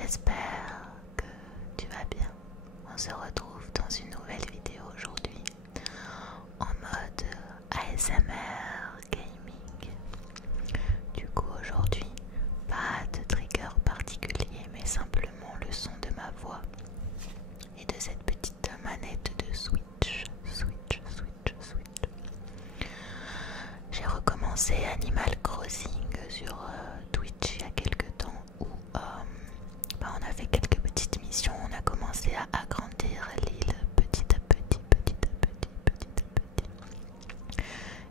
J'espère que tu vas bien. On se retrouve dans une nouvelle vidéo aujourd'hui en mode ASMR gaming. Du coup aujourd'hui, pas de trigger particulier mais simplement le son de ma voix et de cette petite manette de Switch. J'ai recommencé Animal Crossing sur Twitch il y a quelques temps où on a fait quelques petites missions, on a commencé à agrandir l'île petit à petit.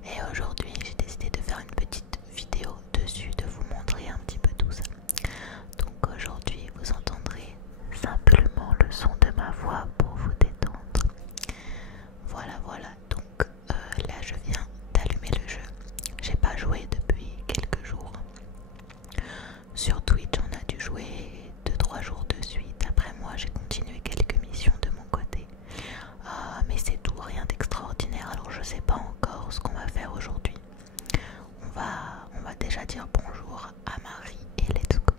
Et aujourd'hui j'ai décidé de faire une petite vidéo dessus, de vous montrer un petit peu tout ça. Donc aujourd'hui vous entendrez simplement le son de ma voix pour vous détendre. Voilà, donc là je viens d'allumer le jeu. J'ai pas joué depuis quelques jours. Sur Twitch on a dû jouer 2-3 jours de suite. Après moi j'ai continué quelques missions de mon côté. Mais c'est tout, rien d'extraordinaire. Alors je sais pas encore ce qu'on va faire aujourd'hui. On va déjà dire bonjour à Marie et let's go.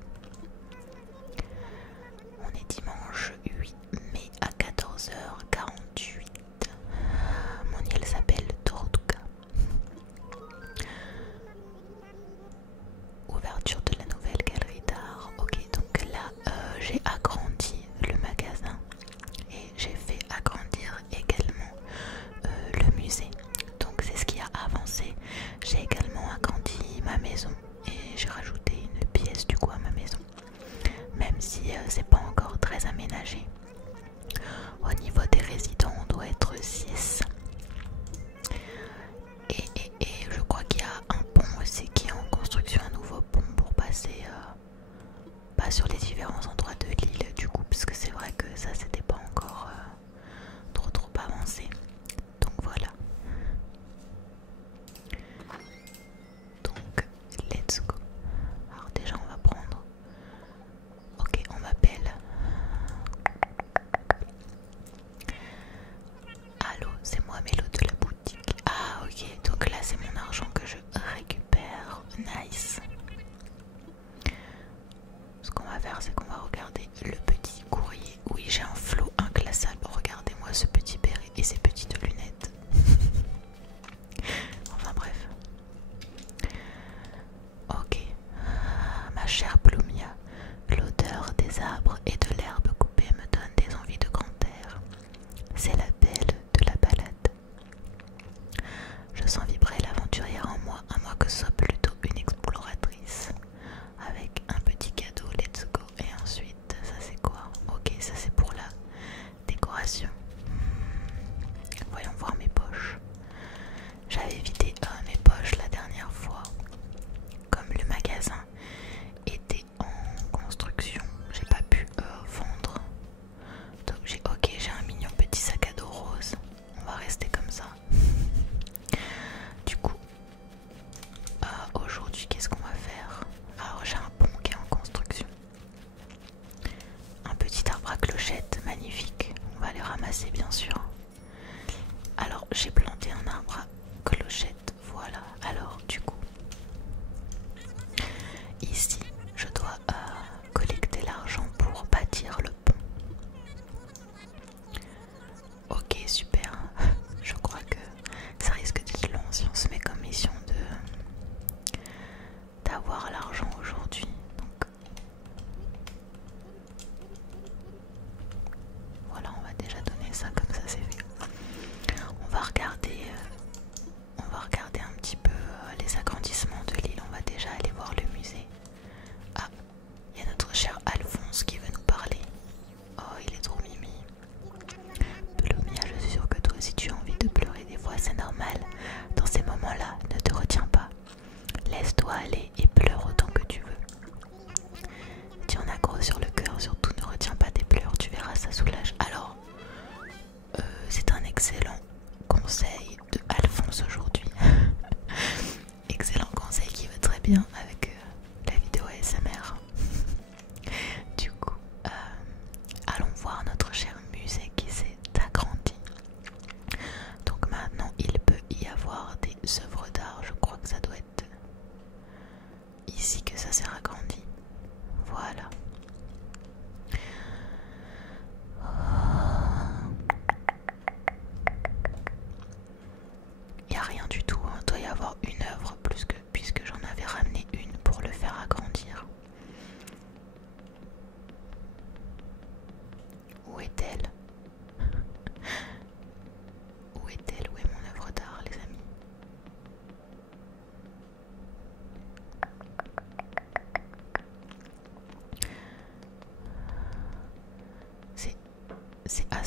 On est dimanche 8 mai à 14h48. Mon île s'appelle Tortuga. Ouverture de la nouvelle galerie d'art. Ok, donc là j'ai agrandi le magasin et j'ai fait agrandir également le musée. Donc c'est ce qui a avancé. J'ai également agrandi ma maison et j'ai rajouté une pièce du coup à ma maison. Même si c'est pas encore très aménagé. Au niveau des résidents, on doit être 6. Et je crois qu'il y a un pont aussi qui est en construction, un nouveau pont pour passer pas sur les différents endroits de l'île du coup, parce que c'est vrai que ça c'était pas encore trop avancé. Donc voilà. Donc let's go. Alors déjà on va prendre. Ok, on m'appelle. Allô, c'est moi Mélo de la boutique. Ah ok, donc là c'est mon argent que je récupère. Nice. Ce qu'on va faire, c'est qu'on va regarder le petit courrier. Oui, j'ai un flot inclassable. Regardez-moi ce petit béret et ces petites lunettes. Enfin bref. Ok. Ma chère Plumia, l'odeur des arbres et de l'herbe coupée me donne des envies de grand air. C'est l'appel de la balade. Je sens vibrer l'aventurière en moi, à moi que ce soit plutôt une exploratrice. Avec un petit cadeau, let's go. Et ensuite, ça c'est quoi? Ok, ça c'est pour la décoration. Voyons voir mes poches. J'avais vidé mes poches la dernière fois. Comme le magasin était en construction, j'ai pas pu vendre. Donc j'ai un mignon petit sac à dos rose. On va rester comme ça. Du coup, aujourd'hui, qu'est-ce qu'on va faire? Alors j'ai un pont qui est en construction. Un petit arbre à clochettes, magnifique. On va les ramasser bien sûr. Alors j'ai planté un arbre à clochettes, voilà. Alors du coup, ici je dois collecter l'argent pour bâtir le pont. Ok, super. Je crois que ça risque d'être long si on se met comme mission d'avoir l'argent aujourd'hui. Donc voilà, on va déjà donner ça, comme ça c'est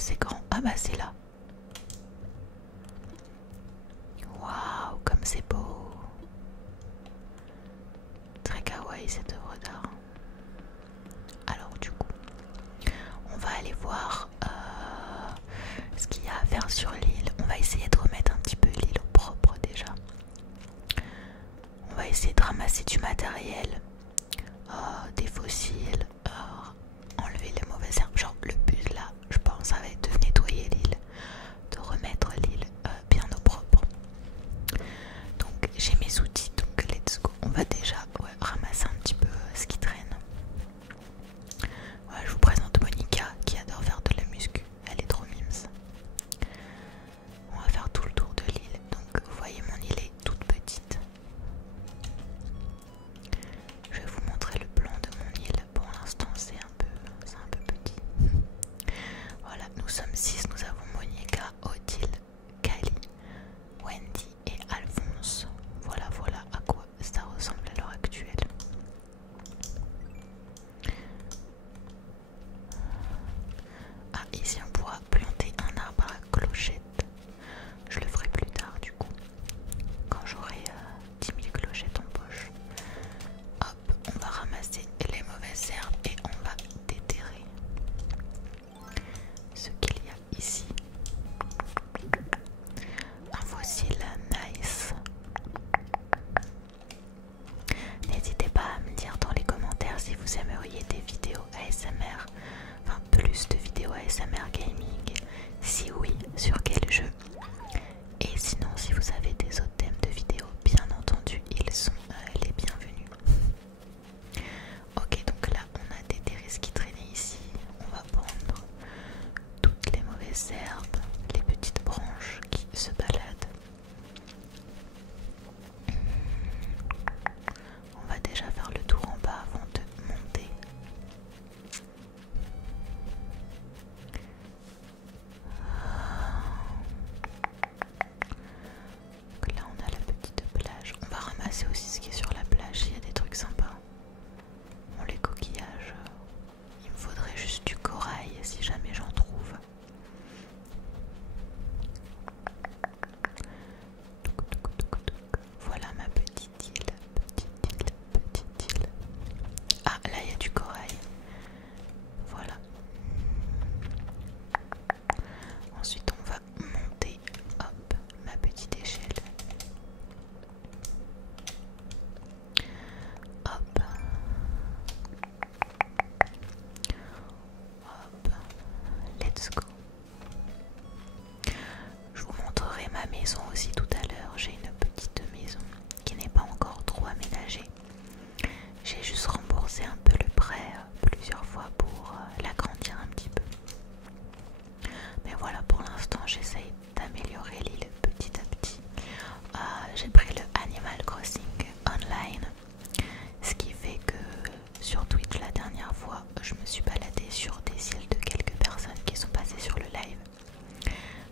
assez grand. Ah bah c'est là. Waouh, comme c'est beau. Très kawaii cette œuvre d'art. Alors du coup, on va aller voir ce qu'il y a à faire sur l'île. On va essayer de remettre un petit peu l'île au propre déjà. On va essayer de ramasser du matériel, des fossiles, enlever les mauvaises herbes. Genre le but là, je pense, ça va être de nettoyer l'île, de remettre l'île bien au propre. Donc j'ai mes outils, donc let's go. On va déjà ramasser un petit peu ce qui traîne. Voilà, je vous présente Monica qui adore faire de la muscu. Elle est trop mimes. On va faire tout le tour de l'île. Donc vous voyez, mon île est toute petite. Je vais vous montrer le plan de mon île. Pour l'instant c'est un peu petit. Voilà, nous sommes 6. Nous avons Monica, Odile, Kali, Wendy et Alphonse. Voilà à quoi ça ressemble à l'heure actuelle. Ah, ici on pourra planter un arbre à clochette. Je le ferai plus tard du coup, quand j'aurai 10 000 clochettes en poche. Hop, on va ramasser les mauvaises herbes et on va déterrer ce qu'il y a ici. Un fossile nice. N'hésitez pas à me dire dans les commentaires si vous aimeriez des vidéos ASMR, enfin plus de vidéos ASMR gaming. Si oui, sur quel jeu? Et sinon, si vous avez des autres thèmes de vidéos, bien entendu, ils sont les bienvenus. Ok, donc là, on a déterré ce qui traînait ici. On va prendre toutes les mauvaises herbes, les petites branches qui se baladent. On va déjà faire le tour en bas avant de monter. Donc là on a la petite plage. On va ramasser aussi ce qui est sur la plage. Il y a des trucs sympas. Bon, les coquillages, il me faudrait juste du corail si jamais j'en trouve. Voilà ma petite île, petite île. Ah, là il y a du corail. Voilà. Ensuite on va monter, hop, ma petite échelle. Hop. Hop. Let's go. Je vous montrerai ma maison aussi tout à l'heure. J'ai une petite maison qui n'est pas encore trop aménagée. J'ai juste remboursé un peu le prêt plusieurs fois pour l'agrandir un petit peu. Mais voilà, pour l'instant j'essaye d'améliorer l'île petit à petit. J'ai pris le Animal Crossing Online, ce qui fait que sur Twitch la dernière fois je me suis baladée sur des îles de quelques personnes qui sont passées sur le live.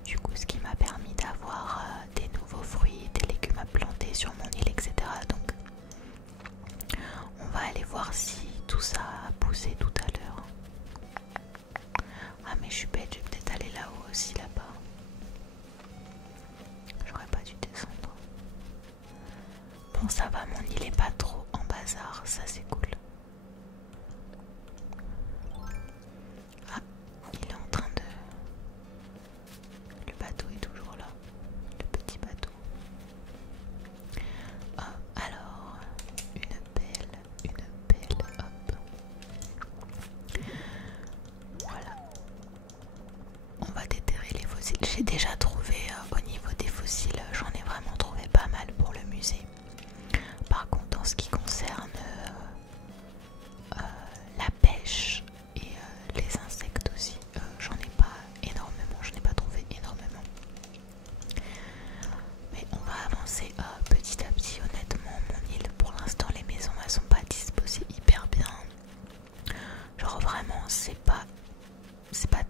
Du coup, ce qui m'a permis d'avoir des nouveaux fruits, des légumes à planter sur mon île, etc. Donc on va aller voir si tout ça a poussé tout à l'heure. Ah mais je suis bête, je vais peut-être aller là-haut aussi, là-bas. J'aurais pas dû descendre. Bon, ça va, mon île est pas trop en bazar, ça c'est cool. Ah, il est en train de... Le bateau est toujours là, le petit bateau. Ah, alors, une pelle, hop. Voilà. On va déterrer les fossiles. J'ai déjà trouvé au niveau des fossiles, j'en ai vraiment trouvé pas mal pour le musée. Par contre, en ce qui concerne la pêche et les insectes aussi, j'en ai pas énormément, je n'ai pas trouvé énormément. Mais on va avancer petit à petit. Honnêtement, mon île, pour l'instant, les maisons elles sont pas disposées hyper bien. Genre vraiment, c'est pas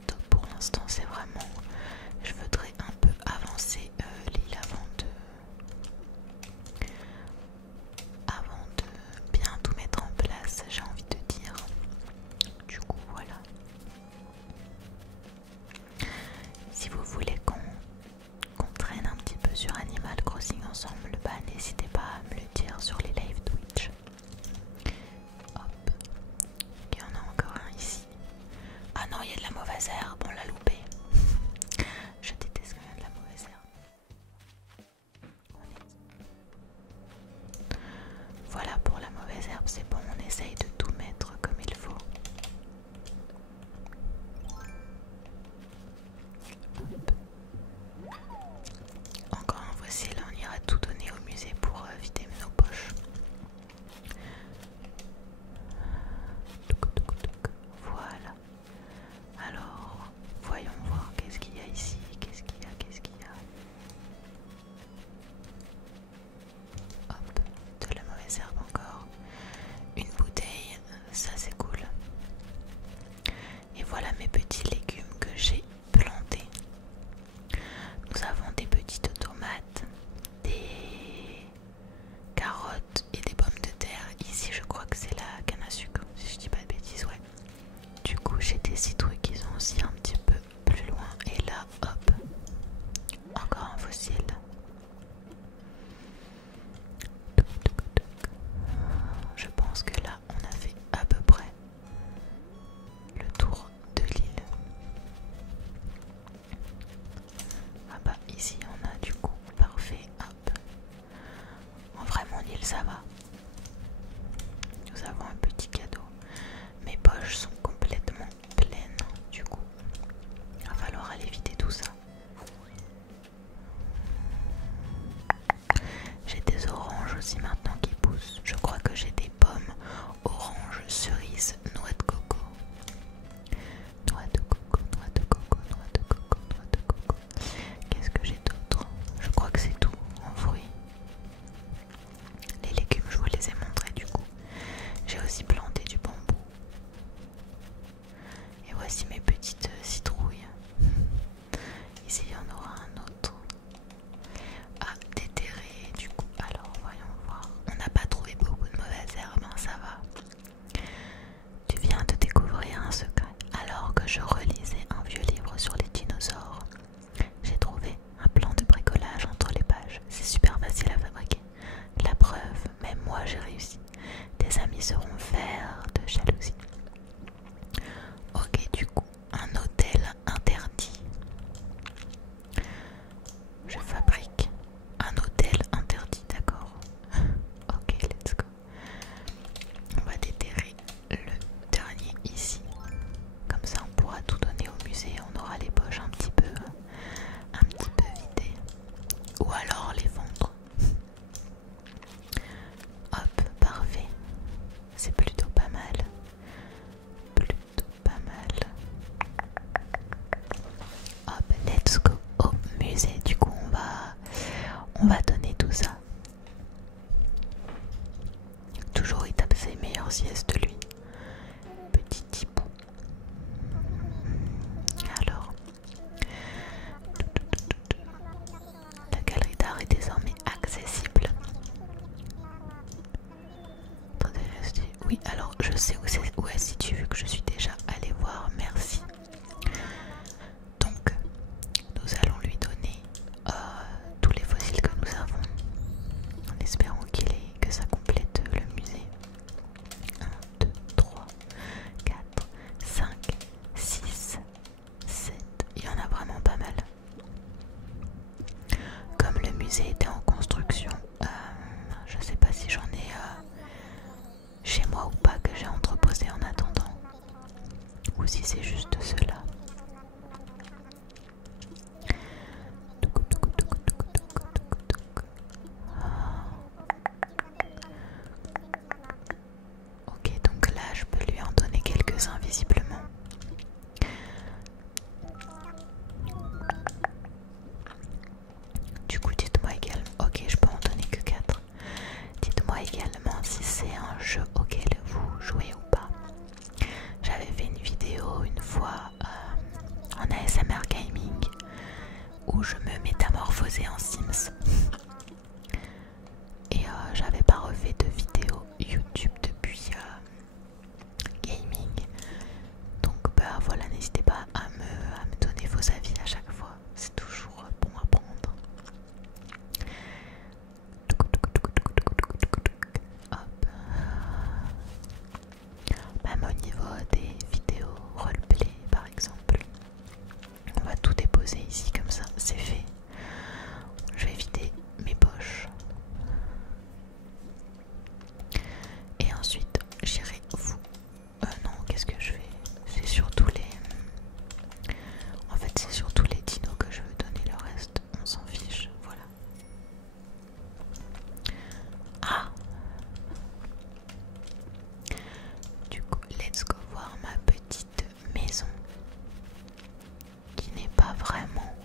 top pour l'instant. C'est vraiment, je voudrais un peu avancer l'île avant de bien tout mettre en place, j'ai envie de dire. Du coup, voilà. petits légumes que j'ai plantés. Nous avons des petites tomates, des carottes et des pommes de terre. Ici je crois que c'est la canne à sucre, si je dis pas de bêtises, ouais. Du coup j'ai des citrouilles qui sont aussi un petit peu plus loin. Et là, hop, encore un fossile. Je pense que là on a fait à peu près le tour de l'île. Ah bah ici on a du coup, parfait, hop. En vrai mon île ça va. Nous avons un petit cadeau. Mes poches sont complètement pleines du coup. Il va falloir aller vider tout ça. J'ai des oranges aussi maintenant qui poussent. Je crois que j'ai des pommes, oranges, cerises, noix de coco. Noix de coco, noix de coco, noix de coco, noix de coco. Qu'est-ce que j'ai d'autre? Je crois que c'est tout en fruits. Les légumes, je vous les ai montrés du coup. J'ai aussi planté du bambou. Et voici mes petites citrouilles. Ici, il y en aura un autre. Ah, déterré du coup. Alors, voyons voir. On n'a pas trouvé beaucoup de mauvaises herbes, hein, ça va. Tu viens de découvrir un secret. Alors que je relisais un vieux livre sur les dinosaures, j'ai trouvé un plan de bricolage entre les pages. C'est super facile à fabriquer. La preuve, même moi j'ai réussi. Tes amis seront verts de jalousie. Ok, du coup, un hôtel interdit. Je fabrique un hôtel interdit, d'accord. Ok, let's go. On va déterrer le dernier ici. Comme ça, on pourra tout donner au musée. On aura les poches un petit peu vidées. Ou alors les vendre. Hop, parfait. C'est plutôt pas mal. Plutôt pas mal. Hop, let's go au musée. Du coup, on va donner tout ça. Toujours il tape ses meilleures siestes lui. Petit hibou. Alors, la galerie d'art est désormais accessible. Oui, alors je sais où est situé vu que je suis déjà allée voir, merci. Donc, nous allons lui donner tous les fossiles que nous avons, en espérant que ça complète le musée. 1, 2, 3, 4, 5, 6, 7. Il y en a vraiment pas mal. Comme le musée était en construction, je sais pas si j'en ai chez moi ou pas que j'ai entreposé en attendant, ou si c'est juste ceux-là. Ok, donc là je peux lui en donner quelques-uns visiblement. Du coup dites-moi également, ok je peux en donner que 4. Dites-moi également si c'est un jeu auquel vous jouez ou pas. J'avais fait une vidéo une fois en ASMR Gaming où je me métamorphosais en Sims. Et j'avais pas refait de vidéo YouTube depuis gaming. Donc bah voilà, n'hésitez pas à me donner vos avis à chaque fois. C'est toujours bon à prendre. Hop. Même au niveau des vidéos roleplay par exemple. On va tout déposer ici comme ça, c'est fait. Je vais vider mes poches. Et ensuite j'irai vous... non, qu'est-ce que je fais? C'est surtout les... En fait c'est surtout les dinos que je veux donner, le reste on s'en fiche, voilà. Ah! Du coup, let's go voir ma petite maison qui n'est pas vraiment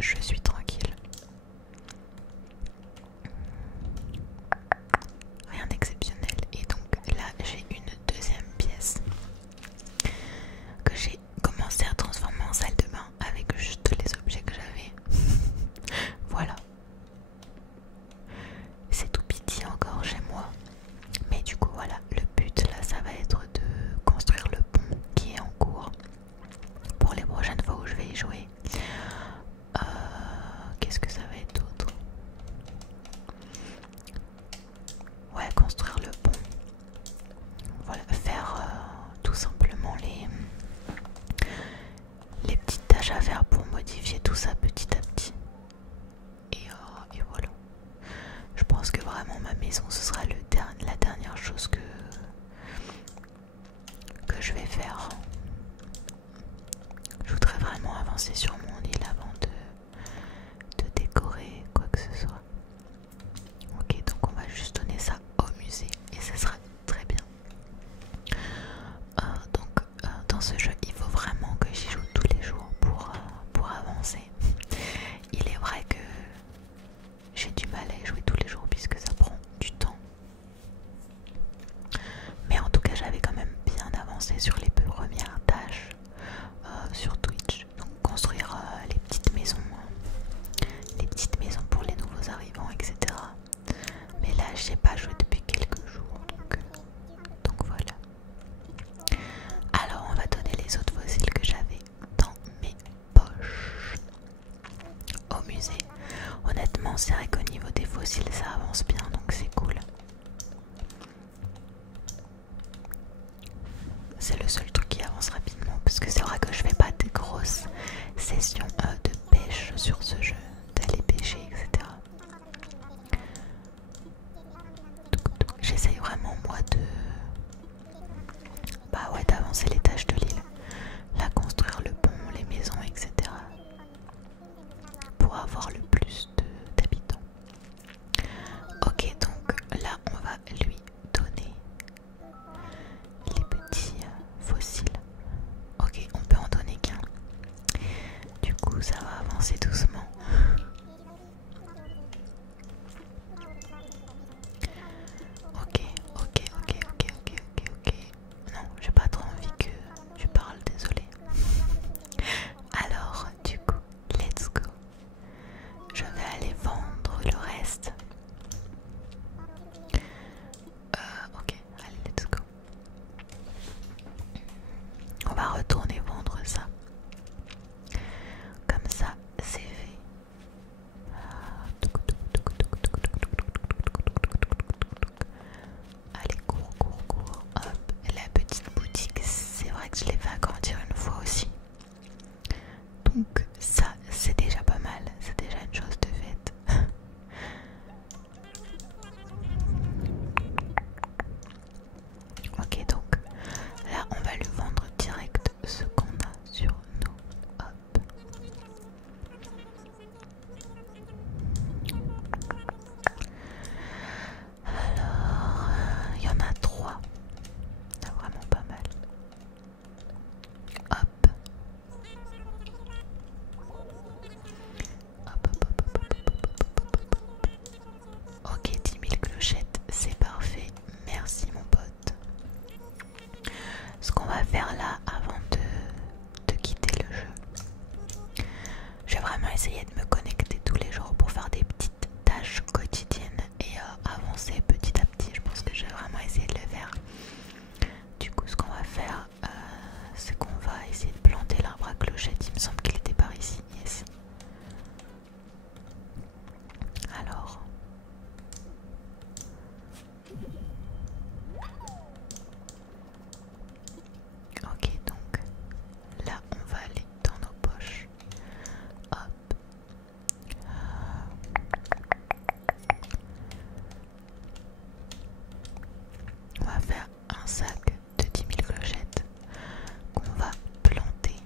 je suis tranquille. Rien d'exceptionnel. Et donc là j'ai une deuxième pièce que j'ai commencé à transformer en salle de bain avec juste les objets que j'avais. Voilà. C'est tout petit encore chez moi. Mais du coup voilà, le but là ça va être de construire le pont qui est en cours pour les prochaines fois où je vais y jouer. Qu'est-ce que ça va être d'autre? Ouais, construire le pont. Voilà, faire tout simplement les petites tâches à faire pour modifier tout ça petit à petit. Et voilà. Je pense que vraiment ma maison ce sera la dernière chose que je vais faire. Je voudrais vraiment avancer sur mon île avant de décorer quoi que ce soit. Ok, donc on va juste donner ça au musée et ce sera très bien. Dans ce jeu, il faut vraiment que j'y joue tous les jours pour avancer. Il est vrai que j'ai du mal à y jouer tous les jours puisque ça prend du temps. Mais en tout cas, j'avais quand même bien avancé sur les premières tâches sur Twitch. Donc construire les petites maisons pour les nouveaux arrivants, etc. Mais là, j'ai pas joué depuis quelques jours, donc voilà. Alors, on va donner les autres fossiles que j'avais dans mes poches au musée. Honnêtement, c'est vrai qu'au niveau des fossiles, ça avance bien, donc c'est cool. C'est le seul truc qui avance rapidement, parce que c'est vrai que je fais pas de grosses sessions de pêche sur ce jeu, d'aller pêcher, etc. J'essaye vraiment moi d'avancer les tâches de l'île, là construire le pont, les maisons, etc. pour avoir le plus d'habitants. Ok, donc là on va lui donner les petits fossiles. Ok, on peut en donner qu'un. Du coup ça va avancer doucement. Ok. Non, j'ai pas trop envie que tu parles, désolé. Alors, du coup, let's go. Je vais aller vendre le reste. Ok, allez, let's go. On va retourner vendre ça. Comme ça, c'est fait. Allez, cours. Hop, la petite boutique, c'est vrai que je l'ai fait agrandir une fois aussi. Donc ça, c'est déjà pas mal. C'est déjà une chose de faite. Ok, donc là, on va lui vendre direct ce qu'on a sur nous. Hop. Alors, il y en a 3. Il y en a vraiment pas mal. Hop. Ok, 10 000 clochettes, c'est parfait. Merci mon pote. Ce qu'on va faire là avant de quitter le jeu, je vais vraiment essayer de me connecter tous les jours pour faire des petites tâches quotidiennes et avancer petit à petit. Je pense que je vais vraiment essayer de le faire. Du coup, ce qu'on va faire, c'est qu'on va essayer de planter l'arbre à clochettes. Il me semble qu'il était par ici. Yes. Alors. Ok, donc là, on va aller dans nos poches. Hop. On va faire un sac de 10 000 clochettes qu'on va planter.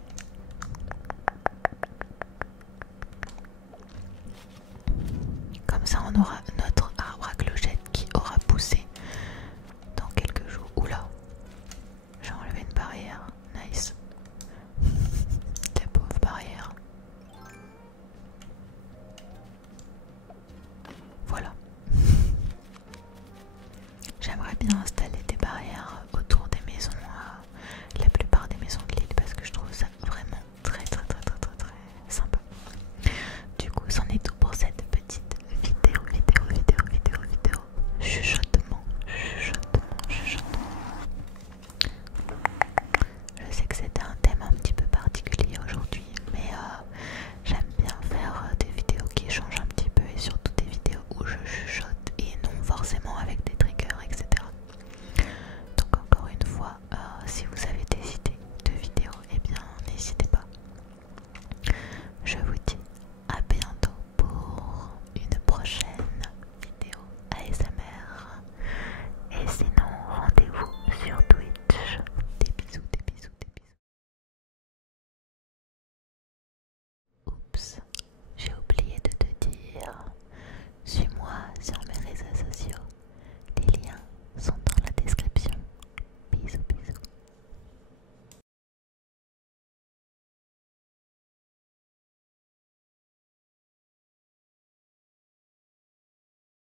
Comme ça, on aura notre arbre à clochettes qui aura poussé dans quelques jours. Oula, j'ai enlevé une barrière. Nice. La pauvre barrière. si on met